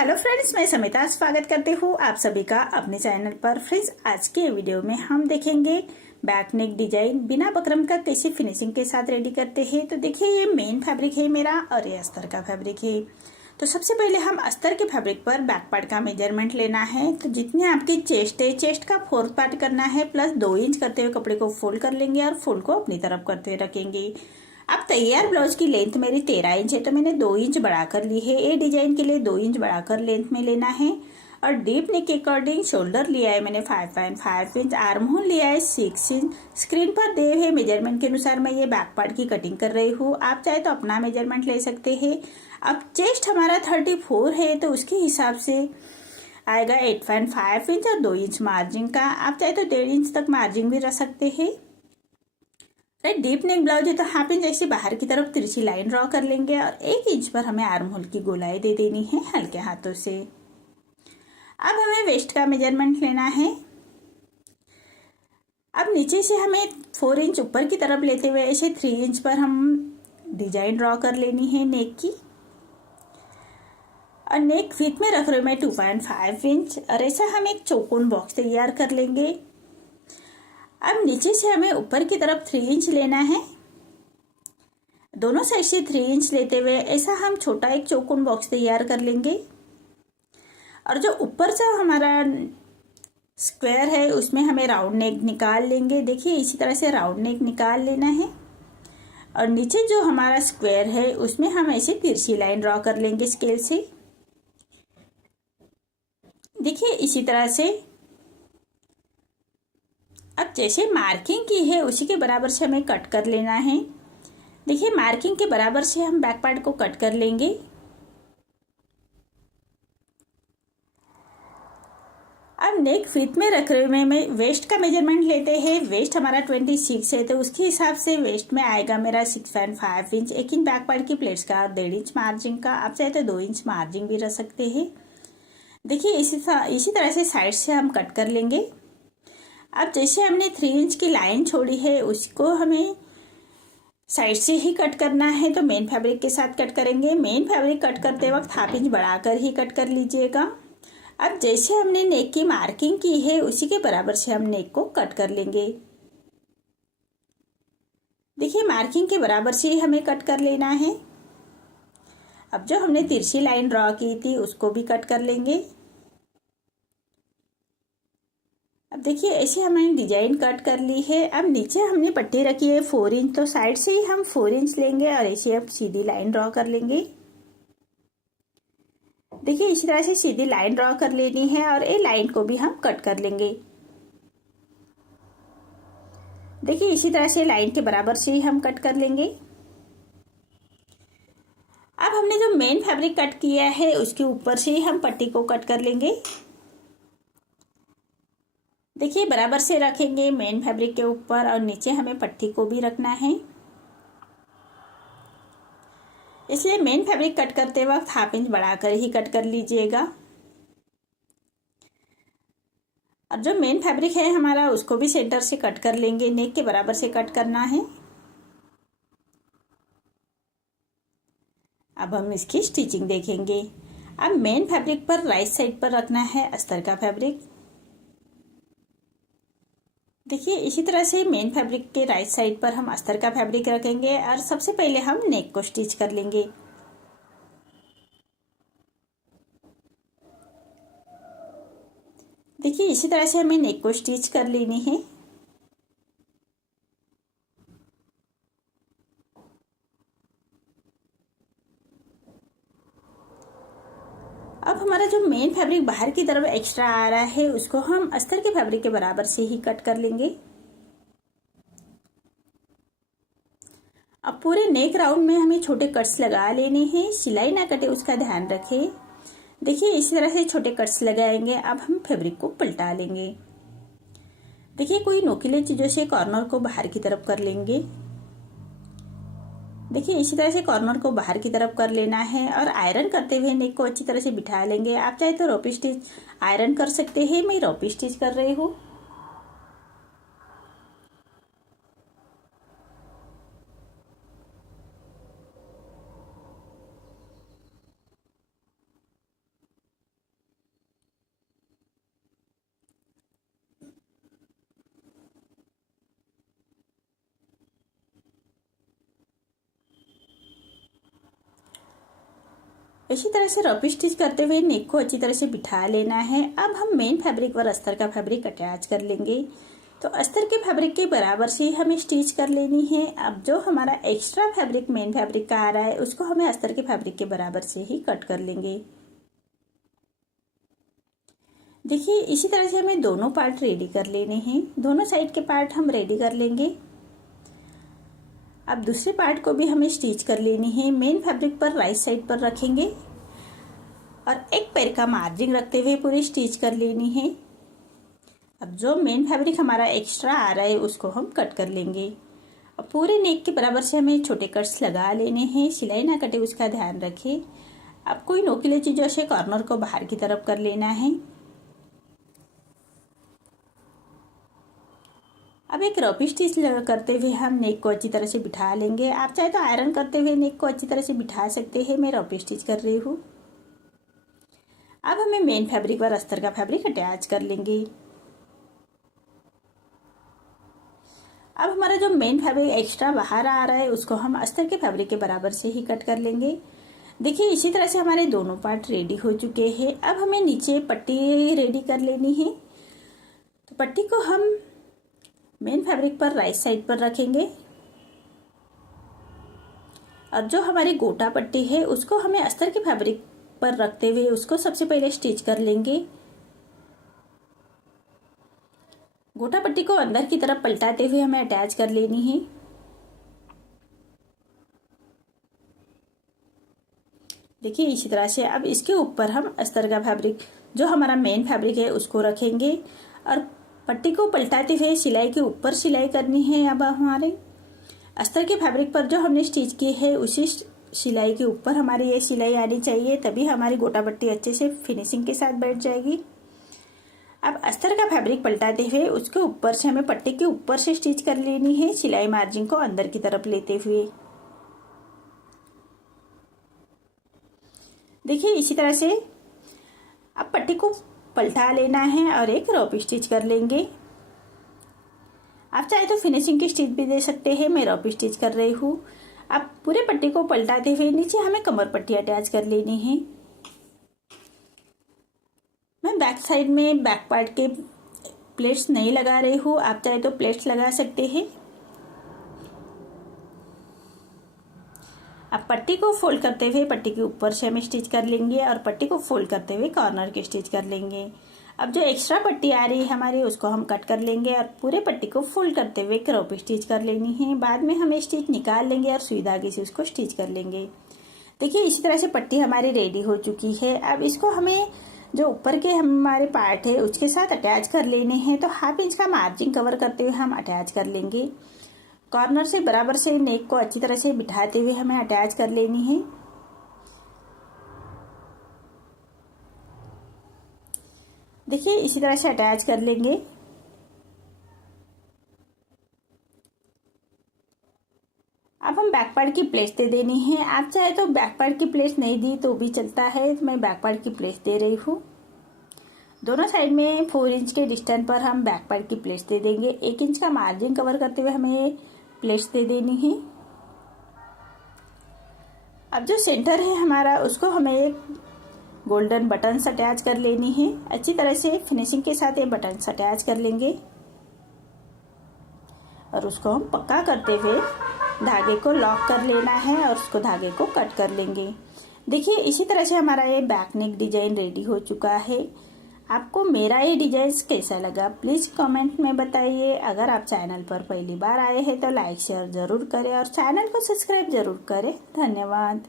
Hello friends, मैं समिता स्वागत करती हूँ आप सभी का अपने चैनल पर। फ्रेंड्स, आज के वीडियो में हम देखेंगे बैक नेक डिजाइन बिना बकरम का कैसे फिनिशिंग के साथ रेडी करते हैं। तो देखिए, ये मेन फैब्रिक है मेरा और ये अस्तर का फैब्रिक है। तो सबसे पहले हम अस्तर के फैब्रिक पर बैक पार्ट का मेजरमेंट लेना है। तो जितनी आपकी चेस्ट है, चेस्ट का 4 पार्ट करना है, प्लस 2 इंच करते हुए कपड़े को फोल्ड कर लेंगे और फोल्ड को अपनी तरफ करते रखेंगे। अब तैयार ब्लाउज की लेंथ मेरी 13 इंच है, तो मैंने 2 इंच बढ़ाकर ली है। ये डिजाइन के लिए 2 इंच बढ़ाकर लेंथ में लेना है। और डीप नेक के अकॉर्डिंग शोल्डर लिया है मैंने 5.5 इंच, आर्म होल लिया है 6 इंच। स्क्रीन पर दिए हुए मेजरमेंट के अनुसार मैं ये बैक पार्ट की कटिंग कर रही हूँ। आप चाहे तो अपना मेजरमेंट ले सकते हैं। अब चेस्ट हमारा 34 है, तो उसके हिसाब से आएगा 8.5 इंच और 2 इंच मार्जिन का। आप चाहे तो 1.5 इंच तक मार्जिन भी रख सकते हैं। राइट, डीप नेक ब्लाउज है तो हाफ इंच ऐसे बाहर की तरफ तिरछी लाइन ड्रॉ कर लेंगे और 1 इंच पर हमें आर्म होल की गोलाई दे देनी है हल्के हाथों से। अब हमें वेस्ट का मेजरमेंट लेना है। अब नीचे से हमें 4 इंच ऊपर की तरफ लेते हुए ऐसे 3 इंच पर हम डिजाइन ड्रॉ कर लेनी है नेक की। और नेक विथ में रख रही हूँ मैं 2.5 इंच और ऐसा हम एक चौकोन बॉक्स तैयार कर लेंगे। अब नीचे से हमें ऊपर की तरफ 3 इंच लेना है। दोनों साइड से 3 इंच लेते हुए ऐसा हम छोटा एक चौकोन बॉक्स तैयार कर लेंगे। और जो ऊपर से हमारा स्क्वायर है उसमें हमें राउंड नेक निकाल लेंगे। देखिए, इसी तरह से राउंड नेक निकाल लेना है। और नीचे जो हमारा स्क्वायर है उसमें हम ऐसे तिरछी लाइन ड्रॉ कर लेंगे स्केल से। देखिए, इसी तरह से अब जैसे मार्किंग की है उसी के बराबर से हमें कट कर लेना है। देखिए, मार्किंग के बराबर से हम बैक पार्ट को कट कर लेंगे। अब नेक विथ में रख रहे हुए मैं वेस्ट का मेजरमेंट लेते हैं। वेस्ट हमारा 26 है, तो उसके हिसाब से वेस्ट में आएगा मेरा 6.5 इंच। 1 इंच बैक पार्ट की प्लेट्स का और 1.5 इंच मार्जिन का। आप चाहे तो 2 इंच मार्जिन भी रख सकते हैं। देखिए, इसी तरह से साइड से हम कट कर लेंगे। अब जैसे हमने 3 इंच की लाइन छोड़ी है उसको हमें साइड से ही कट करना है, तो मेन फैब्रिक के साथ कट करेंगे। मेन फैब्रिक कट करते वक्त हाफ इंच बढ़ाकर ही कट कर लीजिएगा। अब जैसे हमने नेक की मार्किंग की है उसी के बराबर से हम नेक को कट कर लेंगे। देखिए, मार्किंग के बराबर से ही हमें कट कर लेना है। अब जो हमने तिरछी लाइन ड्रॉ की थी उसको भी कट कर लेंगे। अब देखिए, ऐसे हमने डिजाइन कट कर ली है। अब नीचे हमने पट्टी रखी है 4 इंच, तो साइड से ही हम 4 इंच लेंगे और ऐसे अब सीधी लाइन ड्रॉ कर लेंगे। देखिए, इसी तरह से सीधी लाइन ड्रॉ कर लेनी है और ये लाइन को भी हम कट कर लेंगे। देखिए, इसी तरह से लाइन के बराबर से ही हम कट कर लेंगे। अब हमने जो मेन फैब्रिक कट किया है उसके ऊपर से ही हम पट्टी को कट कर लेंगे। देखिए, बराबर से रखेंगे मेन फैब्रिक के ऊपर और नीचे हमें पट्टी को भी रखना है। इसलिए मेन फैब्रिक कट करते वक्त हाफ इंच बढ़ाकर ही कट कर लीजिएगा। और जो मेन फैब्रिक है हमारा उसको भी सेंटर से कट कर लेंगे। नेक के बराबर से कट करना है। अब हम इसकी स्टिचिंग देखेंगे। अब मेन फैब्रिक पर राइट साइड पर रखना है अस्तर का फैब्रिक। देखिए, इसी तरह से मेन फैब्रिक के राइट साइड पर हम अस्तर का फैब्रिक रखेंगे और सबसे पहले हम नेक को स्टिच कर लेंगे। देखिए, इसी तरह से हमें नेक को स्टिच कर लेनी है। अब हमारा जो मेन फैब्रिक बाहर की तरफ एक्स्ट्रा आ रहा है उसको हम अस्तर के फैब्रिक के बराबर से ही कट कर लेंगे। अब पूरे नेक राउंड में हमें छोटे कट्स लगा लेने हैं। सिलाई ना कटे उसका ध्यान रखें। देखिए, इसी तरह से छोटे कट्स लगाएंगे। अब हम फैब्रिक को पलटा लेंगे। देखिए, कोई नोकीले चीजों से कॉर्नर को बाहर की तरफ कर लेंगे। देखिए, इसी तरह से कॉर्नर को बाहर की तरफ कर लेना है और आयरन करते हुए नेक को अच्छी तरह से बिठा लेंगे। आप चाहे तो रोपी स्टिच आयरन कर सकते हैं। मैं रोपी स्टिच कर रही हूँ। इसी तरह से रॉप स्टिच करते हुए नेक को अच्छी तरह से बिठा लेना है। अब हम मेन फैब्रिक पर अस्तर का फैब्रिक अटैच कर लेंगे। तो अस्तर के फैब्रिक के बराबर से ही हमें स्टिच कर लेनी है। अब जो हमारा एक्स्ट्रा फैब्रिक मेन फैब्रिक का आ रहा है उसको हमें अस्तर के फैब्रिक के बराबर से ही कट कर लेंगे। देखिए इसी तरह से हमें दोनों पार्ट रेडी कर लेने हैं। दोनों साइड के पार्ट हम रेडी कर लेंगे। अब दूसरे पार्ट को भी हमें स्टिच कर लेनी है। मेन फैब्रिक पर राइट साइड पर रखेंगे और एक पैर का मार्जिन रखते हुए पूरी स्टिच कर लेनी है। अब जो मेन फैब्रिक हमारा एक्स्ट्रा आ रहा है उसको हम कट कर लेंगे। अब पूरे नेक के बराबर से हमें छोटे कट्स लगा लेने हैं। सिलाई ना कटे उसका ध्यान रखें। अब कोई नोकीली चीजों से कॉर्नर को बाहर की तरफ कर लेना है। अब एक रॉप स्टिच करते हुए हम नेक को अच्छी तरह से बिठा लेंगे। आप चाहे तो आयरन करते हुए नेक को अच्छी तरह से बिठा सकते हैं। मैं रॉप स्टिच कर रही हूँ। अब हमें मेन फैब्रिक पर अस्तर का फैब्रिक अटैच कर लेंगे। अब हमारा जो मेन फैब्रिक एक्स्ट्रा बाहर आ रहा है उसको हम अस्तर के फैब्रिक के बराबर से ही कट कर लेंगे। देखिए इसी तरह से हमारे दोनों पार्ट रेडी हो चुके हैं। अब हमें नीचे पट्टी रेडी कर लेनी है। तो पट्टी को हम मेन फैब्रिक पर राइट साइड पर रखेंगे और जो हमारी गोटा पट्टी है उसको हमें अस्तर के फैब्रिक पर रखते हुए उसको सबसे पहले स्टिच कर लेंगे। गोटा पट्टी को अंदर की तरफ पलटाते हुए हमें अटैच कर लेनी है। देखिए इसी तरह से अब इसके ऊपर हम अस्तर का फैब्रिक जो हमारा मेन फैब्रिक है उसको रखेंगे और पट्टी को पलटाते हुए सिलाई के ऊपर सिलाई करनी है। अब हमारे अस्तर के फैब्रिक पर जो हमने स्टिच की है उसी सिलाई के ऊपर हमारी ये सिलाई आनी चाहिए, तभी हमारी गोटा पट्टी अच्छे से फिनिशिंग के साथ बैठ जाएगी। अब अस्तर का फैब्रिक पलटाते हुए उसके ऊपर से हमें पट्टी के ऊपर से स्टिच कर लेनी है, सिलाई मार्जिन को अंदर की तरफ लेते हुए। देखिए इसी तरह से अब पट्टी को पलटा लेना है और एक रॉप स्टिच कर लेंगे। आप चाहे तो फिनिशिंग की स्टिच भी दे सकते हैं। मैं रॉप स्टिच कर रही हूँ। अब पूरे पट्टी को पलटाते हुए नीचे हमें कमर पट्टी अटैच कर लेनी है। मैं बैक साइड में बैक पार्ट के प्लेट्स नहीं लगा रही हूँ। आप चाहे तो प्लेट्स लगा सकते हैं। अब पट्टी को फोल्ड करते हुए पट्टी के ऊपर से हम स्टिच कर लेंगे और पट्टी को फोल्ड करते हुए कॉर्नर की स्टिच कर लेंगे। अब जो एक्स्ट्रा पट्टी आ रही है हमारी उसको हम कट कर लेंगे और पूरे पट्टी को फोल्ड करते हुए क्रॉप स्टिच कर लेनी है। बाद में हम स्टिच निकाल लेंगे और सुई धागे से उसको स्टिच कर लेंगे। देखिए इसी तरह से पट्टी हमारी रेडी हो चुकी है। अब इसको हमें जो ऊपर के हमारे पार्ट है उसके साथ अटैच कर लेने हैं। तो 1/2 इंच का मार्जिन कवर करते हुए हम अटैच कर लेंगे। कॉर्नर से बराबर से नेक को अच्छी तरह से बिठाते हुए हमें अटैच कर लेनी है। देखिए इसी तरह से अटैच कर लेंगे। अब हम बैक पार्ट की प्लेट्स दे देनी है। आप चाहे तो बैक पार्ट की प्लेट्स नहीं दी तो भी चलता है। तो मैं बैक पार्ट की प्लेट्स दे रही हूँ। दोनों साइड में 4 इंच के डिस्टेंस पर हम बैक पार्ट की प्लेट्स दे देंगे। 1 इंच का मार्जिन कवर करते हुए हमें प्लेट्स दे देनी है। अब जो सेंटर है हमारा उसको हमें एक गोल्डन बटन्स अटैच कर लेनी है। अच्छी तरह से फिनिशिंग के साथ ये बटन्स अटैच कर लेंगे और उसको हम पक्का करते हुए धागे को लॉक कर लेना है और उसको धागे को कट कर लेंगे। देखिए इसी तरह से हमारा ये बैक नेक डिजाइन रेडी हो चुका है। आपको मेरा ये डिजाइन कैसा लगा प्लीज कमेंट में बताइए। अगर आप चैनल पर पहली बार आए हैं तो लाइक शेयर जरूर करें और चैनल को सब्सक्राइब जरूर करें। धन्यवाद।